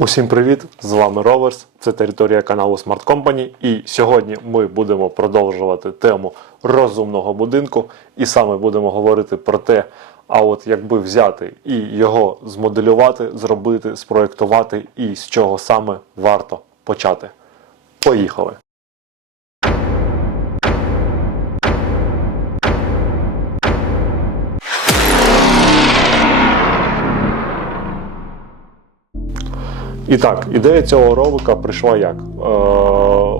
Усім привіт! З вами Роверс. Це територія каналу Smart Company. І сьогодні ми будемо продовжувати тему розумного будинку. І саме будемо говорити про те, а от якби взяти і його змоделювати, зробити, спроєктувати, і з чого саме варто почати. Поїхали! І так, ідея цього ролика прийшла як? Е,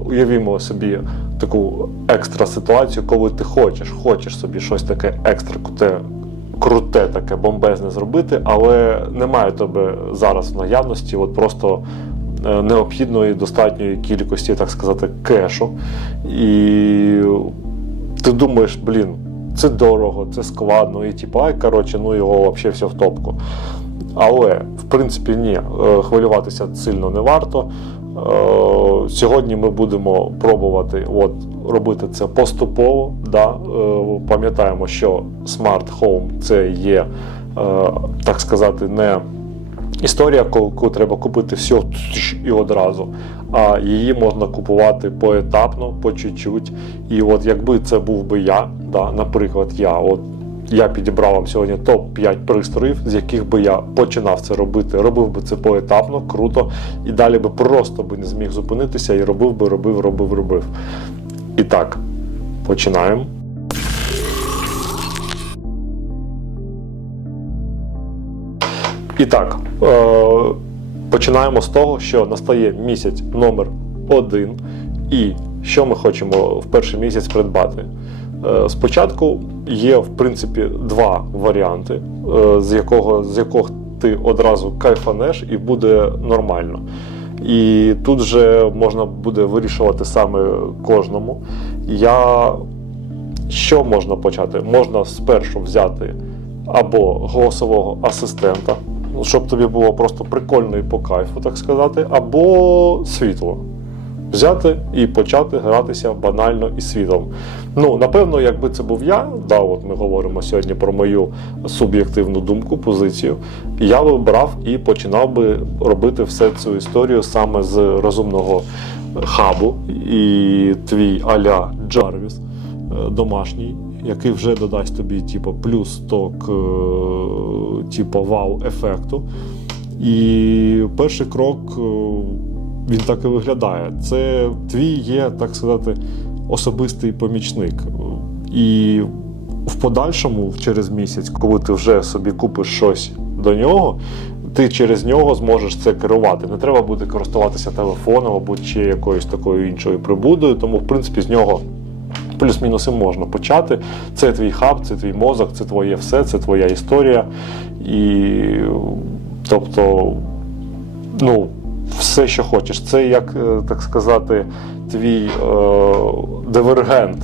уявімо собі таку екстра ситуацію, коли ти хочеш, хочеш собі щось таке екстра круте, круте таке бомбезне зробити, але немає тебе зараз в наявності, от просто е, необхідної достатньої кількості, так сказати, кешу. І ти думаєш, блін, це дорого, це складно, і типу, ай, коротше, ну його взагалі все в топку. Але, в принципі, ні, е, хвилюватися сильно не варто. Е, Сьогодні ми будемо пробувати от, робити це поступово. Да? Е, Пам'ятаємо, що Smart Home це є, так сказати, не історія, яку треба купити все і одразу. А її можна купувати поетапно, по чуть-чуть. І от якби це був би я, да, наприклад, я. от я підібрав вам сьогодні топ-5 пристроїв, з яких би я починав це робити. Робив би це поетапно, круто, і далі би просто би не зміг зупинитися і робив би, робив, робив, робив. І так, починаємо. І так, е- починаємо з того, що настає місяць номер один, і що ми хочемо в перший місяць придбати. Е, Спочатку є в принципі два варіанти, е, з якого з яких ти одразу кайфанеш і буде нормально. І тут же можна буде вирішувати саме кожному. Я що можна почати? Можна спершу взяти або голосового асистента, щоб тобі було просто прикольно і по кайфу, так сказати, або світло взяти і почати гратися банально і світом. Ну, напевно, якби це був я, да, от ми говоримо сьогодні про мою суб'єктивну думку, позицію, я би брав і починав би робити все цю історію саме з розумного хабу і твій аля Джарвіс е, домашній. Який вже додасть тобі типу, плюс ток, е, типу, вау-ефекту. І перший крок е, він так і виглядає. Це твій є, так сказати, особистий помічник. І в подальшому, через місяць, коли ти вже собі купиш щось до нього, ти через нього зможеш це керувати. Не треба буде користуватися телефоном або чи якоюсь такою іншою прибудою, тому в принципі з нього. Плюс-мінуси можна почати. Це твій хаб, це твій мозок, це твоє все, це твоя історія. І тобто, ну, все, що хочеш. Це як, е, так сказати, твій е, дивергент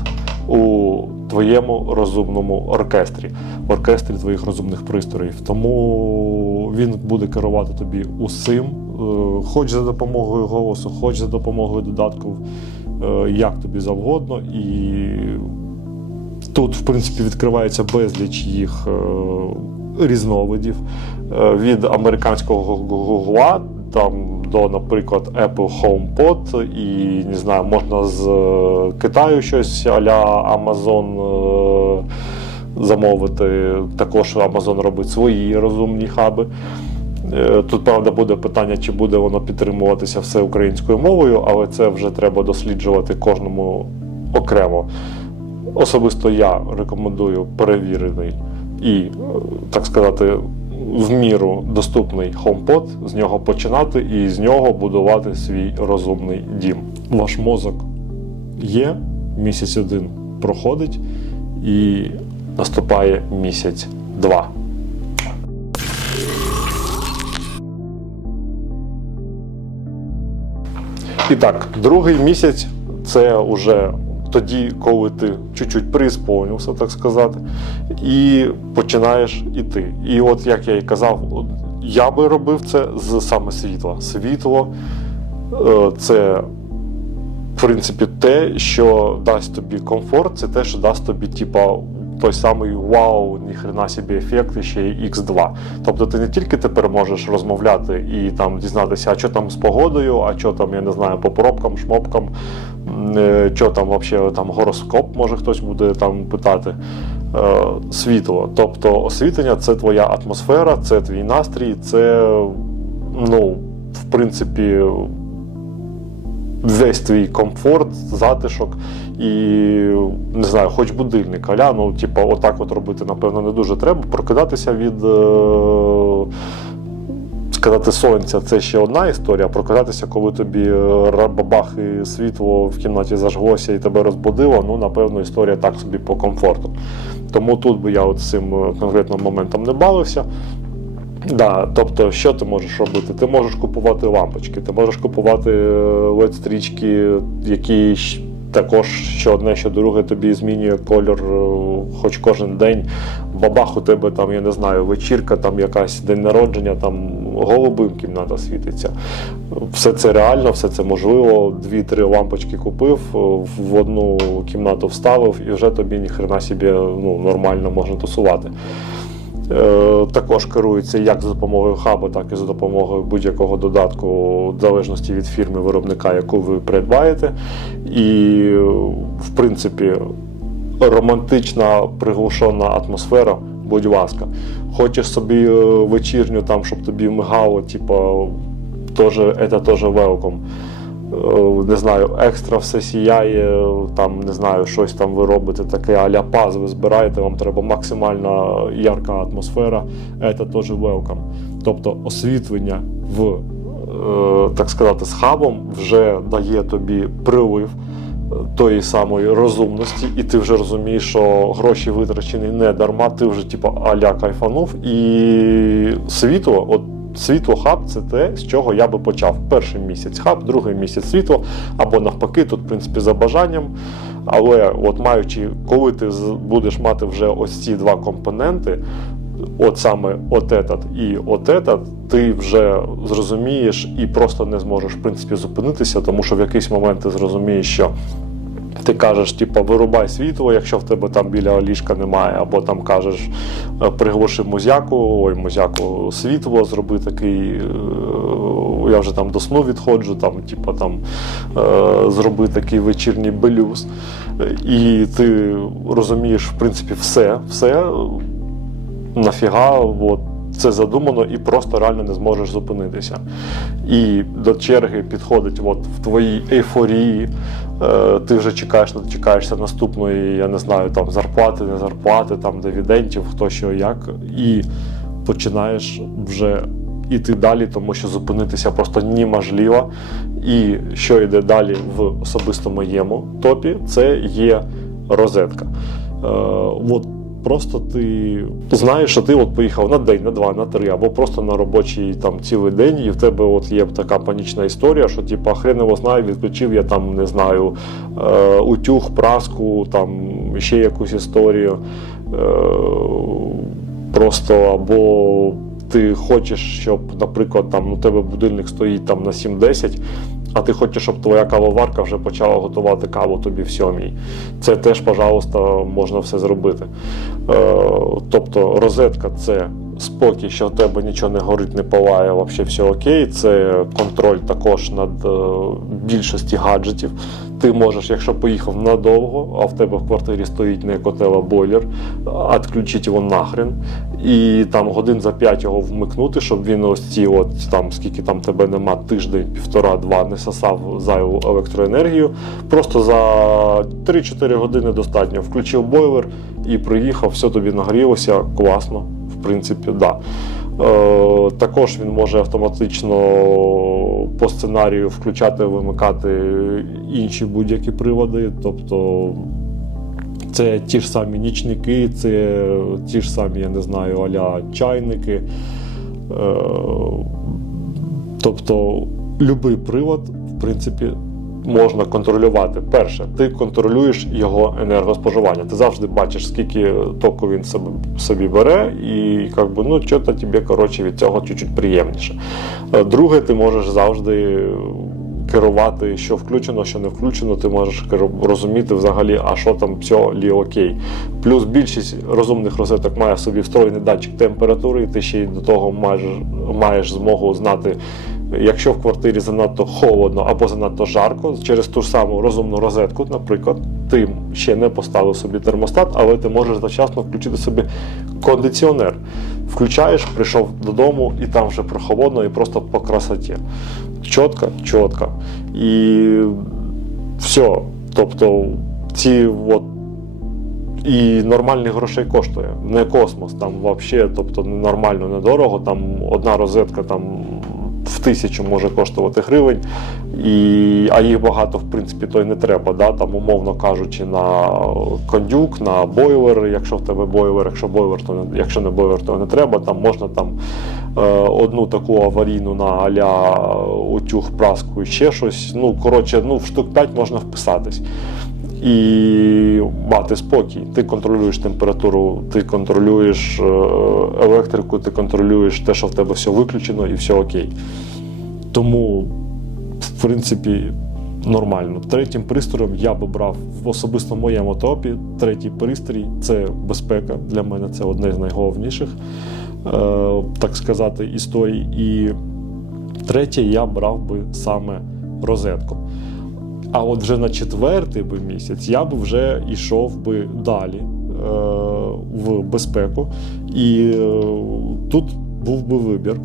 у твоєму розумному оркестрі, оркестрі твоїх розумних пристроїв. Тому він буде керувати тобі усім, е, хоч за допомогою голосу, хоч за допомогою додатків, е, як тобі завгодно. І тут, в принципі, відкривається безліч їх. Е, Різновидів Е, від американського Гугла там до, наприклад, Apple HomePod, і не знаю, можна з е, Китаю щось а-ля Amazon е, замовити. Також Amazon робить свої розумні хаби. Е, Тут, правда, буде питання, чи буде воно підтримуватися все українською мовою, але це вже треба досліджувати кожному окремо. Особисто я рекомендую перевірений і, так сказати, в міру доступний HomePod, з нього починати і з нього будувати свій розумний дім. Ваш мозок є, місяць один проходить, і наступає місяць два. І так, другий місяць це вже тоді, коли ти чуть-чуть присповнився, так сказати, і починаєш іти. І от як я і казав, я би робив це з саме світла. Світло е, це. В принципі, те, що дасть тобі комфорт, це те, що дасть тобі, типа, той самий вау, ніхрена собі ефект, і ще й X2. Тобто ти не тільки тепер можеш розмовляти і там дізнатися, а що там з погодою, а що там, я не знаю, по пробкам, шмопкам, що там взагалі там гороскоп, може хтось буде там питати. Е, Світло. Тобто освітлення це твоя атмосфера, це твій настрій, це, ну, в принципі, весь твій комфорт, затишок і не знаю, хоч будильник, аля, ну, типу, отак от робити, напевно, не дуже треба. Прокидатися від. Е- Сказати сонця це ще одна історія. Прокидатися, коли тобі е, рабабах і світло в кімнаті зажглося і тебе розбудило, ну напевно, історія так собі по комфорту. Тому тут би я от цим е, конкретним моментом не бавився. Да, тобто, що ти можеш робити? Ти можеш купувати лампочки, ти можеш купувати led стрічки які також що одне, що друге тобі змінює кольор, е, хоч кожен день. Бабах у тебе там, я не знаю, вечірка, там якась день народження, там голубим кімната світиться. Все це реально, все це можливо. Дві-три лампочки купив, е, в одну кімнату вставив, і вже тобі ніхрена собі ну, нормально можна тусувати. Е, також керується як за допомогою хабу, так і за допомогою будь-якого додатку, в залежності від фірми виробника, яку ви придбаєте. І, в принципі, романтична приглушена атмосфера, будь ласка. Хочеш собі е, вечірню, там, щоб тобі мигало, типу, це теж welcome. Е, Не знаю, екстра все сіяє, там не знаю, щось там ви робите таке аля паз, ви збираєте, вам треба максимально ярка атмосфера, це теж welcome. Тобто освітлення в, е, так сказати, з хабом вже дає тобі прилив е, тої самої розумності, і ти вже розумієш, що гроші витрачені не дарма, ти вже типу, аля кайфанув, і світло, от Світло хаб це те, з чого я би почав. Перший місяць хаб, другий місяць світло, або навпаки, тут, в принципі, за бажанням. Але от маючи, коли ти будеш мати вже ось ці два компоненти, от саме от этот і от этот, ти вже зрозумієш і просто не зможеш в принципі зупинитися, тому що в якийсь момент ти зрозумієш, що ти кажеш, типу, вирубай світло, якщо в тебе там біля ліжка немає, або там кажеш, е, приглуши музяку, ой, музяку світло, зроби такий. е, Я вже там до сну відходжу, там, типу, там, е, зроби такий вечірній белюз. І ти розумієш, в принципі, все, все, нафіга, от, це задумано, і просто реально не зможеш зупинитися. І до черги підходить от в твоїй ейфорії. Е, ти вже чекаєш, чекаєшся наступної, я не знаю, там зарплати, не зарплати, там дивідендів, хто що як, і починаєш вже іти далі, тому що зупинитися просто неможливо. І що йде далі в особисто моєму топі, це є розетка. Е, от Просто ти знаєш, що ти от поїхав на день, на два, на три, або просто на робочий там цілий день, і в тебе от є така панічна історія, що типу, хрен його знає, відключив я там, не знаю, е, утюг, праску, там ще якусь історію. Е, просто або ти хочеш, щоб, наприклад, там у тебе будильник стоїть там на 7-10, а ти хочеш, щоб твоя кавоварка вже почала готувати каву тобі в сьомій. Це теж, пожалуйста, можна все зробити. Е, тобто розетка це спокій, що в тебе нічого не горить, не палає, взагалі все окей. Це контроль також над е, більшості гаджетів. Ти можеш, якщо поїхав надовго, а в тебе в квартирі стоїть не котел, а бойлер, відключити його нахрен. І там годин за 5 його вмикнути, щоб він ось ці, от там скільки там тебе нема, тиждень, півтора-два не сосав зайву електроенергію. Просто за 3-4 години достатньо. Включив бойлер і приїхав, все тобі нагрілося, класно, принципі, да. Е, також він може автоматично по сценарію включати, вимикати інші будь-які приводи. Тобто це ті ж самі нічники, це ті ж самі, я не знаю, аля чайники. Е, тобто, будь-який привод, в принципі, можна контролювати. Перше, ти контролюєш його енергоспоживання. Ти завжди бачиш, скільки току він собі, бере, і як би, ну, що-то тобі коротше, від цього чуть-чуть приємніше. Е, Друге, ти можеш завжди керувати, що включено, що не включено. Ти можеш розуміти взагалі, а що там все лі окей. Плюс більшість розумних розеток має собі встроєний датчик температури, і ти ще й до того маєш, маєш змогу знати. Якщо в квартирі занадто холодно або занадто жарко, через ту ж саму розумну розетку, наприклад, ти ще не поставив собі термостат, але ти можеш завчасно включити собі кондиціонер. Включаєш, прийшов додому, і там вже прохолодно і просто по красоті. Чітко, чітко. І все. Тобто, ці от і нормальних грошей коштує. Не космос, там взагалі, тобто нормально недорого. Там одна розетка там тисячу може коштувати гривень, і, а їх багато, в принципі, то й не треба. Да? Там, умовно кажучи, на кондюк, на бойлер, якщо в тебе бойлер, якщо бойлер, то якщо не бойлер, то не треба. Там можна там е, одну таку аварійну на аля утюг, праску і ще щось. Ну, коротше, ну, в штук 5 можна вписатись і мати спокій. Ти контролюєш температуру, ти контролюєш е, електрику, ти контролюєш те, що в тебе все виключено і все окей. Тому, в принципі, нормально. Третім пристроєм я би брав в особисто моєму топі. Третій пристрій це безпека. Для мене це одне з найголовніших, е, так сказати, історій. І третє я брав би саме розетку. А от вже на четвертий би місяць я б вже йшов би далі е, в безпеку, і е, тут був би вибір.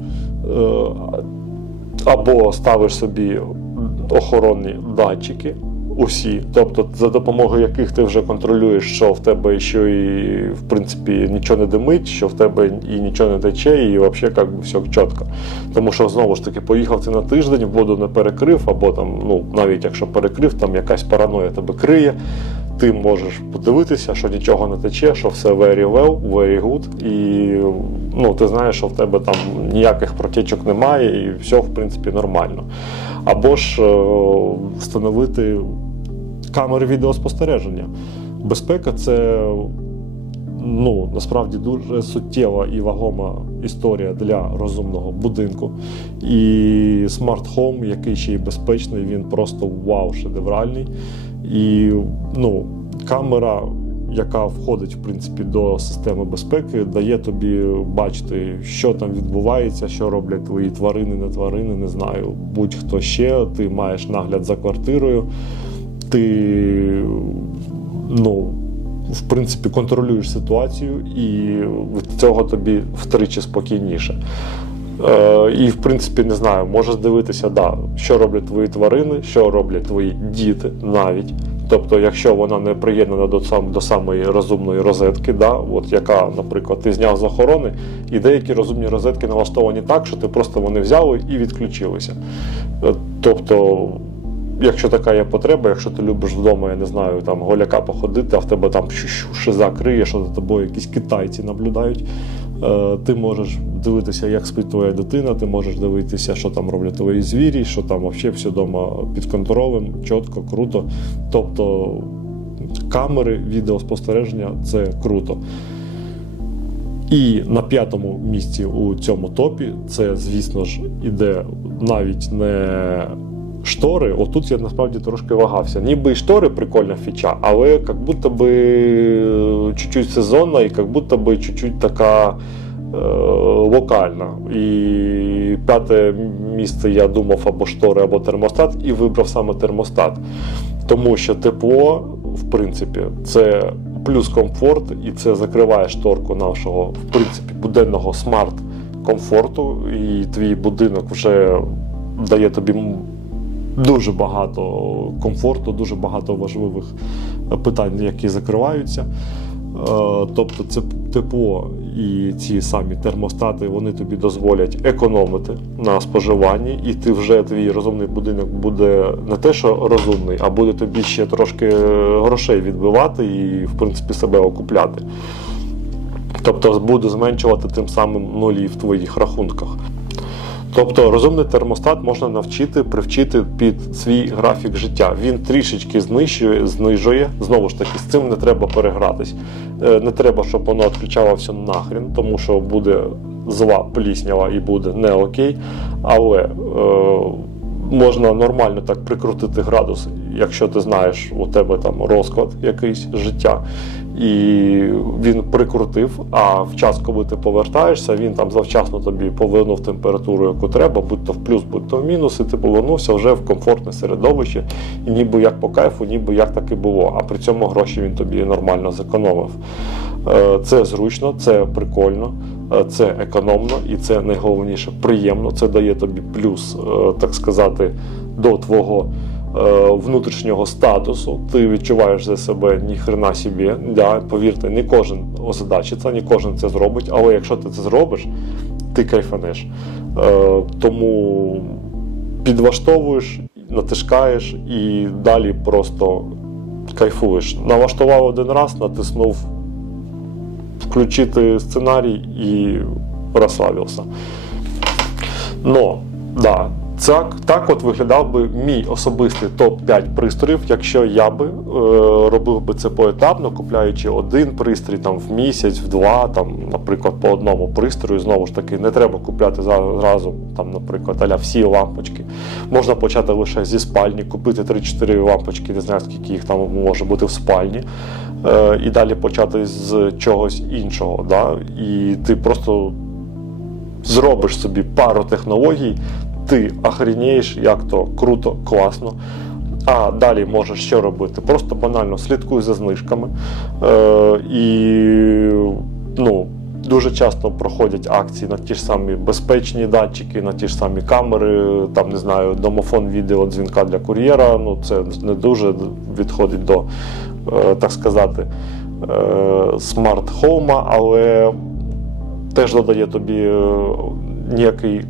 Е, або ставиш собі охоронні датчики. Усі, тобто за допомогою яких ти вже контролюєш, що в тебе ще і в принципі нічого не димить, що в тебе і нічого не тече, і взагалі як би все чітко. Тому що знову ж таки поїхав ти на тиждень, воду не перекрив, або там, ну навіть якщо перекрив, там якась параноя тебе криє. Ти можеш подивитися, що нічого не тече, що все very well, very good, і ну, ти знаєш, що в тебе там ніяких протічок немає, і все в принципі нормально. Або ж е, встановити камери відеоспостереження. Безпека це ну, насправді дуже суттєва і вагома історія для розумного будинку. І смарт-хом, який ще й безпечний, він просто вау, шедевральний. І ну, камера, яка входить в принципі до системи безпеки, дає тобі бачити, що там відбувається, що роблять твої тварини, не тварини, не знаю, будь-хто ще. Ти маєш нагляд за квартирою, ти ну, в принципі контролюєш ситуацію, і від цього тобі втричі спокійніше. Е, і, в принципі, не знаю, можеш дивитися, да, що роблять твої тварини, що роблять твої діти навіть. Тобто, якщо вона не приєднана до, сам, до самої розумної розетки, да, от яка, наприклад, ти зняв з охорони, і деякі розумні розетки налаштовані так, що ти просто вони взяли і відключилися. Е, Тобто, якщо така є потреба, якщо ти любиш вдома, я не знаю, там голяка походити, а в тебе там шиза криє, що за тобою якісь китайці наблюдають. Е, Ти можеш дивитися, як спить твоя дитина, ти можеш дивитися, що там роблять твої звірі, що там взагалі все вдома під контролем, чітко, круто. Тобто камери відеоспостереження це круто. І на п'ятому місці у цьому топі це, звісно ж, іде навіть не штори. Отут я насправді трошки вагався. Ніби і штори прикольна фіча, але як будто би чуть-чуть сезонна і як будто би чуть-чуть така е, локальна. І п'яте місце я думав або штори, або термостат, і вибрав саме термостат. Тому що тепло, в принципі, це плюс комфорт, і це закриває шторку нашого, в принципі, буденного смарт-комфорту, і твій будинок вже дає тобі дуже багато комфорту, дуже багато важливих питань, які закриваються. Е, Тобто це тепло і ці самі термостати вони тобі дозволять економити на споживанні, і ти вже твій розумний будинок буде не те, що розумний, а буде тобі ще трошки грошей відбивати і, в принципі, себе окупляти. Тобто буде зменшувати тим самим нулі в твоїх рахунках. Тобто розумний термостат можна навчити, привчити під свій графік життя. Він трішечки знищує, знижує. Знову ж таки, з цим не треба перегратись. Е, Не треба, щоб воно відключалося нахрін, тому що буде зла пліснява і буде не окей. Але е, можна нормально так прикрутити градус, якщо ти знаєш, у тебе там розклад якийсь життя, і він прикрутив. А в час, коли ти повертаєшся, він там завчасно тобі повернув температуру, яку треба, будь то в плюс, будь то в мінус, і ти повернувся вже в комфортне середовище, і ніби як по кайфу, ніби як так і було. А при цьому гроші він тобі нормально зекономив. Е, Це зручно, це прикольно, е, це економно і це найголовніше приємно. Це дає тобі плюс, е, так сказати, до твого внутрішнього статусу. Ти відчуваєш за себе ні хрена собі. Да, повірте, не кожен озадачиться, не кожен це зробить, але якщо ти це зробиш, ти кайфанеш. Е, Тому підлаштовуєш, натискаєш і далі просто кайфуєш. Налаштував один раз, натиснув включити сценарій і розслабився. Но, да, так, так от виглядав би мій особистий топ-5 пристроїв, якщо я би е, робив би це поетапно, купляючи один пристрій там, в місяць, в два, там, наприклад, по одному пристрою. Знову ж таки, не треба купляти зразу, там, наприклад, аля всі лампочки. Можна почати лише зі спальні, купити 3-4 лампочки, не знаю, скільки їх там може бути в спальні. Е, і далі почати з чогось іншого. Да? І ти просто зробиш собі пару технологій, ти охренєєш, як то круто, класно. А далі можеш що робити? Просто банально слідкуй за знижками. Е, і ну, дуже часто проходять акції на ті ж самі безпечні датчики, на ті ж самі камери, там не знаю, домофон відео дзвінка для кур'єра. Ну, це не дуже відходить до, е, так сказати, е, смарт-хоума, але теж додає тобі е, ніякий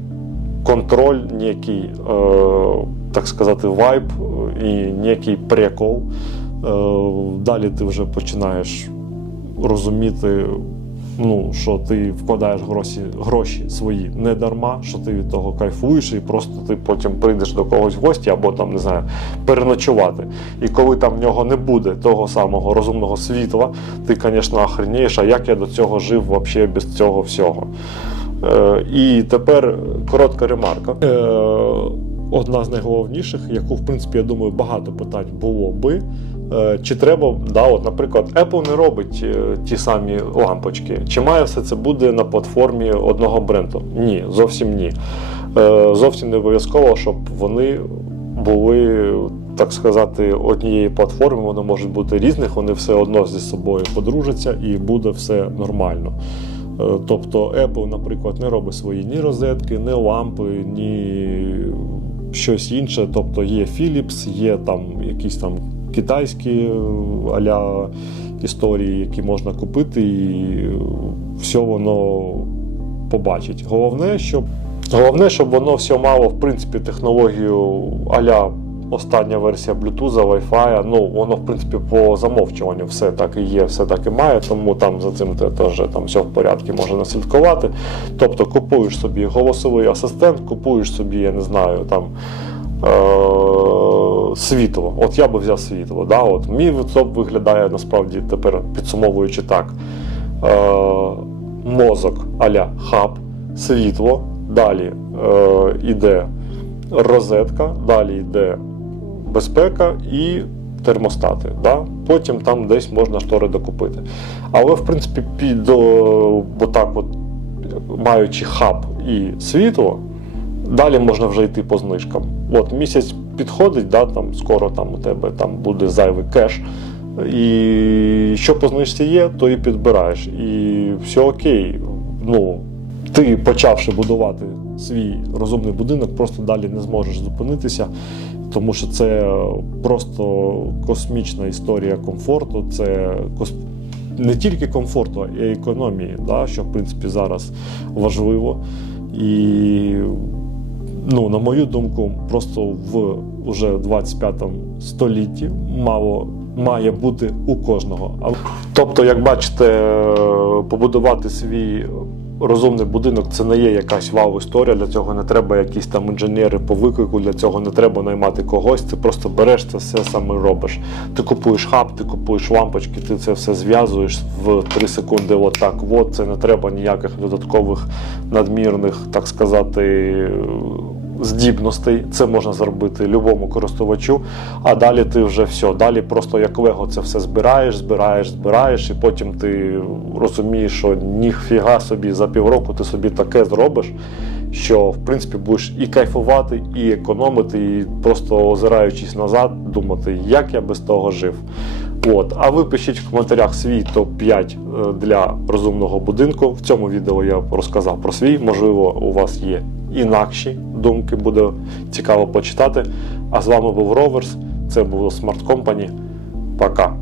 контроль, ніякий, е, так сказати, вайб е, і ніякий прикол. Е, далі ти вже починаєш розуміти, ну, що ти вкладаєш гроші, гроші свої не дарма, що ти від того кайфуєш, і просто ти потім прийдеш до когось в гості або там, не знаю, переночувати. І коли там в нього не буде того самого розумного світла, ти, звісно, охренієш, а як я до цього жив вообще без цього всього. Е, і тепер коротка ремарка. Е, одна з найголовніших, яку, в принципі, я думаю, багато питань було би. Е, Чи треба, да, от, наприклад, Apple не робить ті самі лампочки. Чи має все це буде на платформі одного бренду? Ні, зовсім ні. Зовсім не обов'язково, щоб вони були, так сказати, однієї платформи, вони можуть бути різних, вони все одно зі собою подружаться і буде все нормально. Е, Тобто Apple, наприклад, не робить свої ні розетки, ні лампи, ні щось інше. Тобто є Philips, є там якісь там китайські е, аля історії, які можна купити, і все воно побачить. Головне, щоб головне, щоб воно все мало в принципі технологію аля. Остання версія Bluetooth, Wi-Fi, ну воно в принципі по замовчуванню все так і є, все так і має, тому там за цим те- теж там все в порядку можна наслідкувати. Тобто купуєш собі голосовий асистент, купуєш собі, я не знаю, там е- світло. От я би взяв світло. Да? От мій топ виглядає насправді тепер підсумовуючи так: е- мозок аля хаб, світло, далі е- іде розетка, далі йде безпека і термостати. Да? Потім там десь можна штори докупити. Але, в принципі, під о, бо так от, маючи хаб і світло, далі можна вже йти по знижкам. От місяць підходить, да, там, скоро там, у тебе там буде зайвий кеш. І що по знижці є, то і підбираєш. І все окей. Ну, ти почавши будувати свій розумний будинок, просто далі не зможеш зупинитися, тому що це просто космічна історія комфорту, це кос... не тільки комфорту, а й економії, да, що в принципі зараз важливо. І ну, на мою думку, просто в уже 25 столітті мало має бути у кожного. Тобто, як бачите, побудувати свій розумний будинок це не є якась вау-історія. Для цього не треба якісь там інженери по виклику, для цього не треба наймати когось. Ти просто береш це все саме робиш. Ти купуєш хаб, ти купуєш лампочки, ти це все зв'язуєш в 3 секунди. От так, от це не треба ніяких додаткових надмірних, так сказати, здібностей. Це можна зробити любому користувачу. А далі ти вже все. Далі просто як лего це все збираєш, збираєш, збираєш, і потім ти розумієш, що ніфіга собі за півроку ти собі таке зробиш, що в принципі будеш і кайфувати, і економити, і просто озираючись назад, думати, як я без того жив. От, а ви пишіть в коментарях свій топ-5 е, для розумного будинку. В цьому відео я розказав про свій. Можливо, у вас є інакші думки, буде цікаво почитати. А з вами був Роверс. Це було Smart Company. Пока.